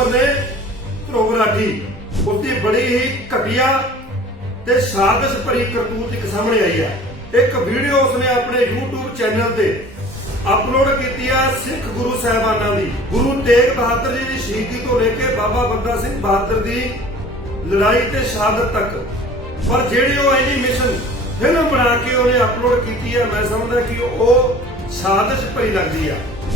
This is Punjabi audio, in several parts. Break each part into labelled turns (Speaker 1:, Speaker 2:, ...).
Speaker 1: ਯੂਟਿਊਬਰ ਨੇ ਧਰੁਵ ਰਾਠੀ ਉਸਦੀ ਬੜੀ ਹੀ ਘਟੀਆ ਤੇ ਸਾਜ਼ਿਸ਼ ਭਰੀ ਕਰਤੂਤ ਇੱਕ ਸਾਹਮਣੇ ਆਈ ਹੈ ਇੱਕ ਵੀਡੀਓ ਉਸਨੇ ਆਪਣੇ YouTube ਚੈਨਲ ਤੇ ਅਪਲੋਡ ਕੀਤੀ ਹੈ ਸਿੱਖ ਗੁਰੂ ਸਾਹਿਬਾਨਾਂ ਦੀ। ਗੁਰੂ ਤੇਗ ਬਹਾਦਰ ਜੀ ਦੀ ਸ਼ਹੀਦੀ ਤੋਂ ਲੈ ਕੇ ਬਾਬਾ ਬੰਦਾ ਸਿੰਘ ਬਹਾਦਰ ਦੀ ਲੜਾਈ ਤੇ ਸ਼ਹਾਦਤ ਤੱਕ। ਪਰ ਜਿਹੜੀ ਉਹ ਐਨੀਮੇਸ਼ਨ ਫਿਲਮ ਬਣਾ ਕੇ ਉਹਨੇ ਅਪਲੋਡ ਕੀਤੀ ਆ, ਮੈਂ ਸਮਝਦਾ ਕਿ ਉਹ ਸਾਜ਼ਿਸ਼ ਭਰੀ ਲੱਗਦੀ ਆ।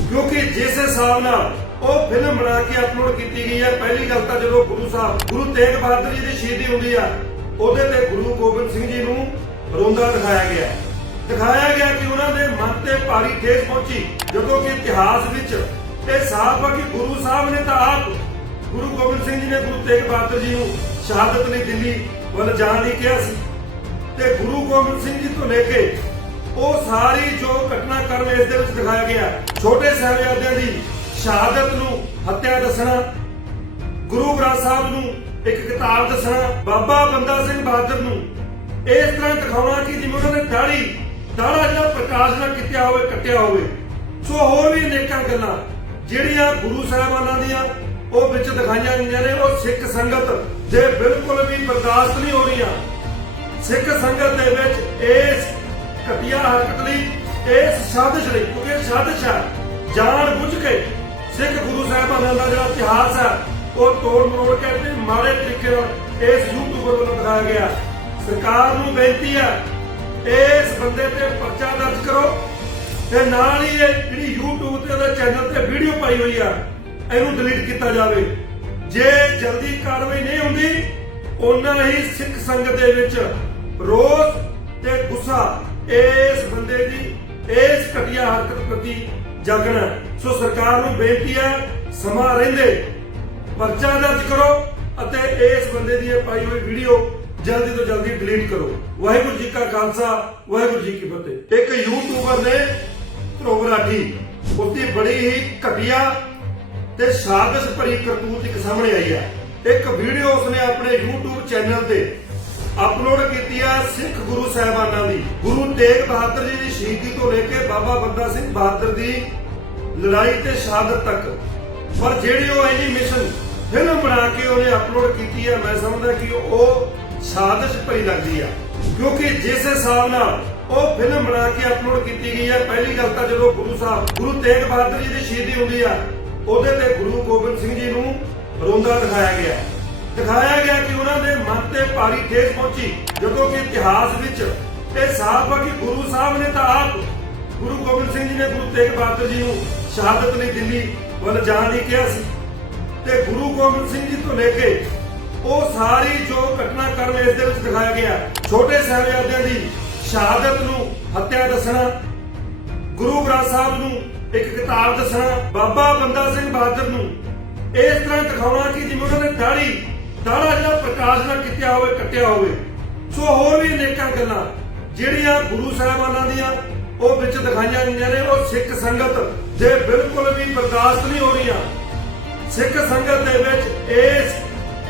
Speaker 1: ਕਿਉਂਕਿ ਜਿਸ ਹਿਸਾਬ ਨਾਲ ਉਹ ਫਿਲਮ ਬਣਾ ਕੇ ਅਪਲੋਡ ਕੀਤੀ ਗਈ ਹੈ। ਪਹਿਲੀ ਗੱਲ ਤਾਂ ਜਦੋਂ ਗੁਰੂ ਸਾਹਿਬ, ਗੁਰੂ ਤੇਗ ਬਹਾਦਰ ਜੀ ਦੀ ਸ਼ਹੀਦੀ ਹੁੰਦੀ ਆ, ਉਹਦੇ ਤੇ ਗੁਰੂ ਗੋਬਿੰਦ ਸਿੰਘ ਜੀ ਨੂੰ ਰੋਂਦਾ ਦਿਖਾਇਆ ਗਿਆ। ਦਿਖਾਇਆ ਗਿਆ ਕਿ ਉਹਨਾਂ ਦੇ ਮਨ ਤੇ ਭਾਰੀ ਠੇਸ ਪਹੁੰਚੀ, ਜਦੋਂ ਕਿ ਇਤਿਹਾਸ ਵਿੱਚ ਇਹ ਸਾਫ਼ ਆ ਕਿ ਗੁਰੂ ਸਾਹਿਬ ਨੇ ਤਾਂ ਆਪ ਗੁਰੂ ਗੋਬਿੰਦ ਸਿੰਘ ਜੀ ਨੇ ਗੁਰੂ ਤੇਗ ਬਹਾਦਰ ਜੀ ਨੂੰ ਸ਼ਹਾਦਤ ਲਈ ਦਿੱਲੀ ਵੱਲ ਜਾਣ ਲਈ ਕਿਹਾ ਸੀ। ਤੇ ਗੁਰੂ ਗੋਬਿੰਦ ਸਿੰਘ ਜੀ ਤੋਂ ਲੈ ਕੇ ਉਹ ਸਾਰੀ ਜੋ ਘਟਨਾਕ੍ਰਮ ਇਸ ਦੇ ਵਿੱਚ ਦਿਖਾਇਆ ਗਿਆ, ਛੋਟੇ ਸਾਹਿਬਜ਼ਾਦਿਆਂ ਦੀ ਸ਼ਹਾਦਤ ਨੂੰ ਹੱਤਿਆ ਦੱਸਣਾ, ਗੁਰੂ ਗ੍ਰੰਥ ਸਾਹਿਬ ਨੂੰ ਇੱਕ ਕਿਤਾਬ ਦੱਸਣਾ, ਬਾਬਾ ਬੰਦਾ ਸਿੰਘ ਬਹਾਦਰ ਨੂੰ ਇਸ ਤਰ੍ਹਾਂ ਦਿਖਾਉਣਾ ਕਿ ਜਿਵੇਂ ਉਹਨਾਂ ਨੇ ਦਾੜੀ, ਦਾੜਾ ਜਿਹੜਾ ਪ੍ਰਕਾਸ਼ ਨਾਲ ਕੀਤਾ ਹੋਵੇ, ਕੱਟਿਆ ਹੋਵੇ। ਸੋ ਹੋਰ ਵੀ ਅਨੇਕਾਂ ਗੱਲਾਂ, ਜਿਹੜੀਆਂ ਗੁਰੂ ਸਾਹਿਬਾਨਾਂ ਦੀਆਂ ਉਹ ਵਿੱਚ ਦਿਖਾਈਆਂ ਗਈਆਂ ਨੇ, ਉਹ ਸਿੱਖ ਸੰਗਤ ਦੇ ਬਿਲਕੁਲ ਵੀ ਬਰਦਾਸ਼ਤ ਨਹੀਂ ਹੋ ਰਹੀਆਂ। ਸਿੱਖ ਸੰਗਤ ਦੇ ਵਿੱਚ ਇਸ ਘਟੀਆ ਹਰਕਤ ਲਈ, ਇਸ ਸਾਜ਼ਿਸ਼ ਲਈ, ਕਿਉਂਕਿ ਸਾਜ਼ਿਸ਼ ਹੈ ਜਾਣ ਬੁੱਝ ਕੇ ਸਿੱਖ ਗੁਰੂ ਸਾਹਿਬਾਨਾਂ ਦਾ ਜਿਹੜਾ ਇਤਿਹਾਸ ਹੈ, ਉਹ ਤੋੜ ਮਰੋੜ ਕੇ ਤੇ ਮਾੜੇ ਤਰੀਕੇ ਨਾਲ ਇਸ ਯੂਟਿਊਬਰ ਵੱਲੋਂ ਦਿਖਾਇਆ ਗਿਆ। ਸਰਕਾਰ ਨੂੰ ਬੇਨਤੀ ਹੈ, ਇਸ ਬੰਦੇ ਤੇ ਪਰਚਾ ਦਰਜ ਕਰੋ ਤੇ ਨਾਲ ਹੀ ਇਹ ਜਿਹੜੀ YouTube ਤੇ ਉਹਦੇ ਚੈਨਲ ਤੇ ਵੀਡੀਓ ਪਾਈ ਹੋਈ ਆ, ਇਹਨੂੰ ਡਿਲੀਟ ਕੀਤਾ ਜਾਵੇ। ਜੇ ਜਲਦੀ ਕਾਰਵਾਈ ਨਹੀਂ ਹੁੰਦੀ ਉਹਨਾਂ ਹੀ ਸਿੱਖ ਸੰਗਤ ਦੇ ਵਿੱਚ ਰੋਸ ਤੇ ਗੁੱਸਾ ਇਸ ਬੰਦੇ ਦੀ, ਇਸ ਘਟੀਆ ਹਰਕਤ ਪ੍ਰਤੀ ਜਾਗਣਾ। ਸੋ ਸਰਕਾਰ ਨੂੰ ਬੇਨਤੀ ਹੈ, ਸਮਾਂ ਰਹਿੰਦੇ, ਪਰਚਾ ਦਰਜ ਕਰੋ ਅਤੇ ਇਸ ਬੰਦੇ ਦੀ ਇਹ ਪਾਈ ਹੋਈ ਵੀਡੀਓ ਜਲਦੀ ਤੋਂ ਜਲਦੀ ਡਿਲੀਟ ਕਰੋ। ਵਾਹਿਗੁਰੂ ਜੀ ਕਾ ਖਾਲਸਾ, ਵਾਹਿਗੁਰੂ ਜੀ ਕੀ ਫਤਿਹ। ਇੱਕ ਯੂਟਿਊਬਰ ਨੇ ਧਰੁਵ ਰਾਠੀ ਉਸਦੀ ਬੜੀ ਹੀ ਘਟੀਆ ਤੇ ਸਾਜ਼ਿਸ਼ ਭਰੀ ਕਰਤੂਤ ਇੱਕ ਸਾਹਮਣੇ ਆਈ ਹੈ ਇੱਕ ਵੀਡੀਓ ਉਸਨੇ ਆਪਣੇ YouTube ਚੈਨਲ ਤੇ ਅਪਲੋਡ ਕੀਤੀ ਹੈ ਸਿੱਖ ਗੁਰੂ ਸਾਹਿਬਾਨਾਂ ਦੀ। ਗੁਰੂ ਤੇਗ ਬਹਾਦਰ ਜੀ ਦੀ ਸ਼ਹੀਦੀ ਤੋਂ ਲੈ ਕੇ ਬਾਬਾ ਬੰਦਾ ਸਿੰਘ ਬਹਾਦਰ ਦੀ ਲੜਾਈ ਤੇ ਸ਼ਹਾਦਤ ਤੱਕ। ਪਰ ਜਿਹੜੀ ਉਹ ਐਨੀਮੇਸ਼ਨ ਫਿਲਮ ਬਣਾ ਕੇ ਉਹਨੇ ਅਪਲੋਡ ਕੀਤੀ ਹੈ, ਮੈਂ ਸਮਝਦਾ ਕਿ ਉਹ ਸਾਜ਼ਿਸ਼ ਭਰੀ ਲੱਗਦੀ ਆ। ਕਿਉਂਕਿ ਜਿਸ ਹਿਸਾਬ ਨਾਲ ਉਹ ਫਿਲਮ ਬਣਾ ਕੇ ਅਪਲੋਡ ਕੀਤੀ ਗਈ ਹੈ, ਪਹਿਲੀ ਗੱਲ ਤਾਂ ਜਦੋਂ ਗੁਰੂ ਸਾਹਿਬ, ਗੁਰੂ ਤੇਗ ਬਹਾਦਰ ਜੀ ਦੀ ਸ਼ਹੀਦੀ ਹੁੰਦੀ ਆ, ਉਹਦੇ ਤੇ ਗੁਰੂ ਗੋਬਿੰਦ ਸਿੰਘ ਜੀ ਨੂੰ ਰੋਂਦਾ ਦਿਖਾਇਆ ਗਿਆ। ਦਿਖਾਇਆ ਗਿਆ ਕਿ ਉਹਨਾਂ ਦੇ ਮਨ ਤੇ ਭਾਰੀ ਠੇਸ ਪਹੁੰਚੀ, ਜਦੋਂ ਕਿ ਇਤਿਹਾਸ ਵਿੱਚ ਇਹ ਸਾਫ਼ ਆ ਕਿ ਗੁਰੂ ਸਾਹਿਬ ਨੇ ਤਾਂ ਆਪ ਗੁਰੂ ਗੋਬਿੰਦ ਸਿੰਘ ਜੀ ਨੇ ਗੁਰੂ ਤੇਗ ਬਹਾਦਰ ਜੀ ਨੂੰ ਸ਼ਹਾਦਤ ਲਈ ਦਿੱਲੀ ਵੱਲ ਜਾਣ ਲਈ ਕਿਹਾ ਸੀ। ਤੇ ਗੁਰੂ ਗੋਬਿੰਦ ਸਿੰਘ ਜੀ ਤੋਂ ਲੈ ਕੇ ਉਹ ਸਾਰੀ ਜੋ ਘਟਨਾਕ੍ਰਮ ਇਸ ਦੇ ਵਿੱਚ ਦਿਖਾਇਆ ਗਿਆ, ਛੋਟੇ ਸਾਹਿਬਜ਼ਾਦਿਆਂ ਦੀ ਸ਼ਹਾਦਤ ਨੂੰ ਹੱਤਿਆ ਦੱਸਣਾ, ਗੁਰੂ ਗ੍ਰੰਥ ਸਾਹਿਬ ਨੂੰ ਇੱਕ ਕਿਤਾਬ ਦੱਸਣਾ, ਬਾਬਾ ਬੰਦਾ ਸਿੰਘ ਬਹਾਦਰ ਨੂੰ ਇਸ ਤਰ੍ਹਾਂ ਦਿਖਾਉਣਾ ਕਿ ਜਿਵੇਂ ਉਹਨਾਂ ਨੇ ਦਾੜੀ ਦਾੜਾ ਜਿਹੜਾ ਪ੍ਰਕਾਸ਼ ਨਾਲ ਕੀਤਾ ਹੋਵੇ, ਕੱਟਿਆ ਹੋਵੇ। ਸੋ ਹੋਰ ਵੀ ਅਨੇਕਾਂ ਗੱਲਾਂ, ਜਿਹੜੀਆਂ ਗੁਰੂ ਸਾਹਿਬਾਨਾਂ ਦੀਆਂ ਉਹ ਵਿੱਚ ਦਿਖਾਈਆਂ ਗਈਆਂ ਨੇ, ਉਹ ਸਿੱਖ ਸੰਗਤ ਦੇ ਬਿਲਕੁਲ ਵੀ ਬਰਦਾਸ਼ਤ ਨਹੀਂ ਹੋ ਰਹੀਆਂ। ਸਿੱਖ ਸੰਗਤ ਦੇ ਵਿੱਚ ਇਸ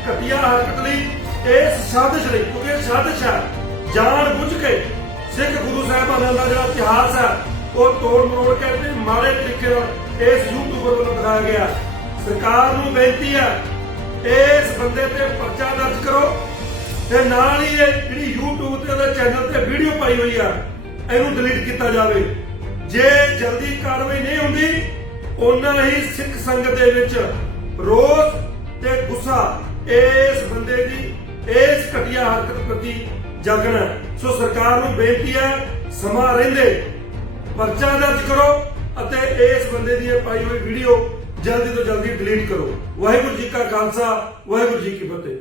Speaker 1: ਘਟੀਆ ਹਰਕਤ ਲਈ, ਇਸ ਸਾਜ਼ਿਸ਼ ਲਈ, ਕਿਉਂਕਿ ਸਾਜ਼ਿਸ਼ ਹੈ, ਜਾਣ ਬੁੱਝ ਕੇ ਸਿੱਖ ਗੁਰੂ ਸਾਹਿਬਾਨਾਂ ਦਾ ਜਿਹੜਾ ਇਤਿਹਾਸ ਹੈ, ਉਹ ਤੋੜ ਮੋੜ ਕੇ ਤੇ ਮਾੜੇ ਤਰੀਕੇ ਨਾਲ ਇਸ ਯੂਟਿਊਬਰ ਵੱਲੋਂ ਦਿਖਾਇਆ ਗਿਆ। ਸਰਕਾਰ ਨੂੰ ਬੇਨਤੀ ਹੈ ਇਸ ਬੰਦੇ ਤੇ ਪਰਚਾ ਦਰਜ ਕਰੋ ਤੇ ਨਾਲ ਹੀ ਇਹ ਜਿਹੜੀ YouTube ਤੇ ਉਹਦੇ ਚੈਨਲ ਤੇ ਵੀਡੀਓ ਪਾਈ ਹੋਈ ਆ, ਇਹਨੂੰ ਡਿਲੀਟ ਕੀਤਾ ਜਾਵੇ। ਜੇ ਜਲਦੀ ਕਾਰਵਾਈ ਨਹੀਂ ਹੁੰਦੀ ਉਹਨਾਂ ਹੀ ਸਿੱਖ ਸੰਗਤ ਦੇ ਵਿੱਚ ਰੋਸ ਤੇ ਗੁੱਸਾ ਇਸ ਬੰਦੇ ਦੀ, ਇਸ ਘਟੀਆ ਹਰਕਤ ਪ੍ਰਤੀ ਜਾਗਣਾ ਸੋ ਸਰਕਾਰ ਨੂੰ ਬੇਨਤੀ ਹੈ, ਸਮਾਂ ਰਹਿੰਦੇ, ਪਰਚਾ ਦਰਜ ਕਰੋ ਅਤੇ ਇਸ ਬੰਦੇ ਦੀ ਇਹ ਪਾਈ ਹੋਈ ਵੀਡੀਓ ਜਲਦੀ ਤੋਂ ਜਲਦੀ ਡਿਲੀਟ ਕਰੋ। ਵਾਹਿਗੁਰੂ ਜੀ ਕਾ ਖਾਲਸਾ ਵਾਹਿਗੁਰੂ ਜੀ ਕੀ ਫਤਿਹ।